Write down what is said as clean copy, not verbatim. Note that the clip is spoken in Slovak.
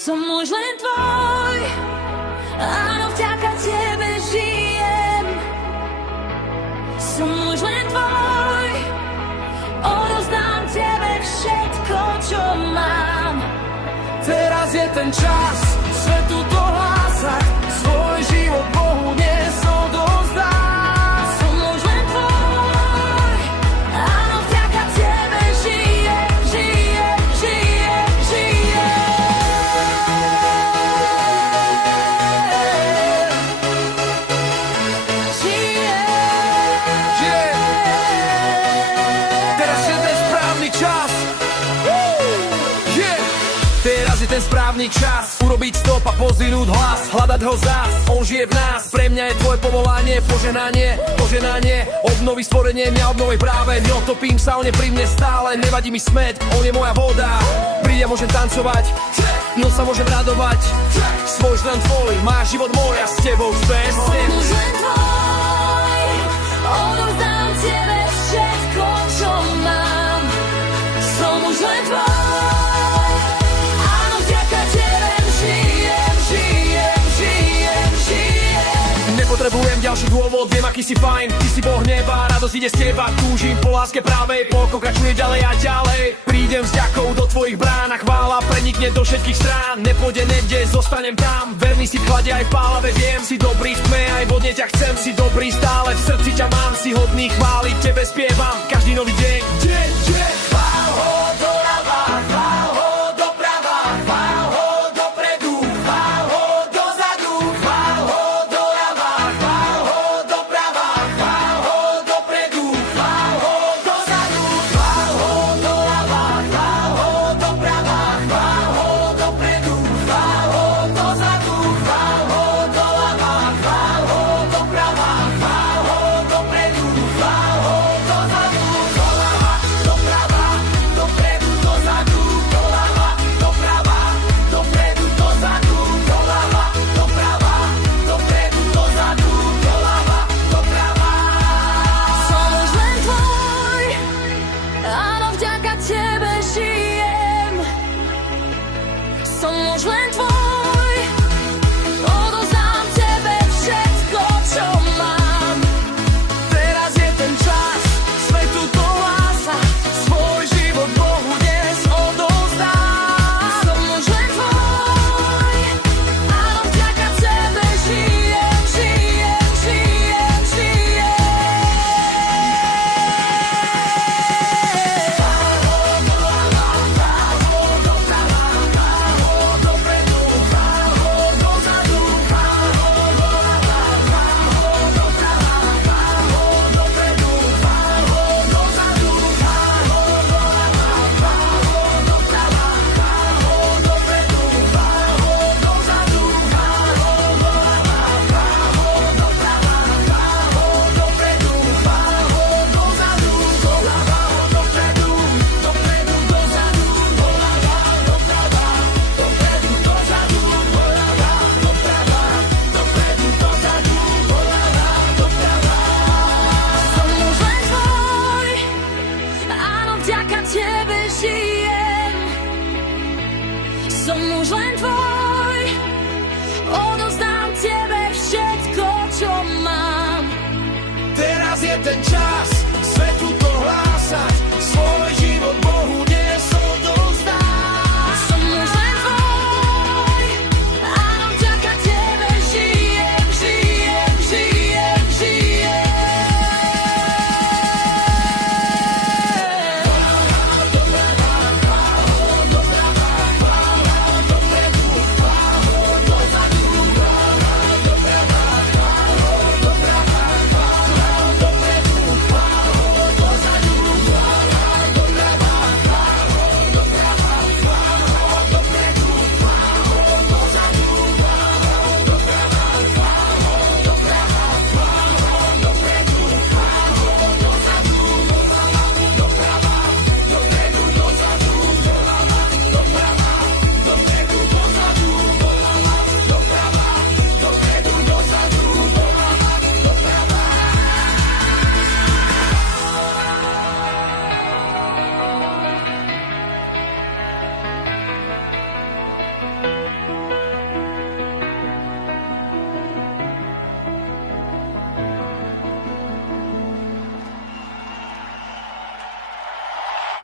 Som muž len tvoj, áno, vďaka tebe žijem. Som muž len tvoj, odovzdám tebe všetko, čo mám. Teraz je ten čas svetu dohlásať, svoj život Bohu dnes odovzdám. Som muž len tvoj, áno, vďaka tebe žijem, žijem, žijem, žijem. Teraz je ten správny čas. Teraz je ten správny čas urobiť stop a pozdvihnúť hlas, hľadať ho zás, on žije v nás. Pre mňa je tvoje povolanie, poženanie, obnoví stvorenie, mňa obnoví práve. Neotopím sa, on je pri mne stále, nevadí mi smet, on je moja voda. Príde, môžem tancovať, no sa môžem radovať. Svoj len tvoj, máš život môj a s tebou chcem. Som muž len tvoj, odovzdám tebe všetko, čo mám. Som muž len tvoj, áno, vďaka tebe žijem, žijem, žijem, žijem. Nepotrebujem ďalší dôvod, viem aký si fajn. Ty si Boh neba, radosť ide z teba. Túžim po láske pravej, pokračuje ďalej a ďalej. Prídem s ďakou do tvojich brán a chvála prenikne do všetkých strán. Nepôjde niekde, zostanem tam. Verný si v chlade aj v pálave, viem. Si dobrý v tme, aj vodne ťa chcem. Si dobrý stále, v srdci ťa mám. Si hodný chváliť, tebe spievam každý nový deň. Chvál ho doľava, chvál ho doprava, chvál ho dopredu, chvál ho dozadu, chvál ho doľava, chvál ho doprava, chvál ho dopredu, chvál ho dozadu, chvál ho doľava, chvál ho doprava, chvál ho dopredu, chvál ho dozadu, chvál ho doľava, chvál ho doprava, chvál ho dopredu, chvál ho dozadu, doľava, doprava, dopredu, dozadu, doľava, doprava, dopredu, dozadu, doľava, doprava, dopredu, dozadu, doľava, doprava. Som muž len tvoj, áno, vďaka tebe žijem. Som muž len tvoj, odovzdám tebe všetko, čo mám. Teraz je ten čas svetu dohlásať, svoj život Bohu dnes odovzdám. Som muž len tvoj, áno, vďaka tebe žijem, žijem, žijem, žijem. Som muž len tvoj, áno, vďaka tebe žijem. Som muž len tvoj.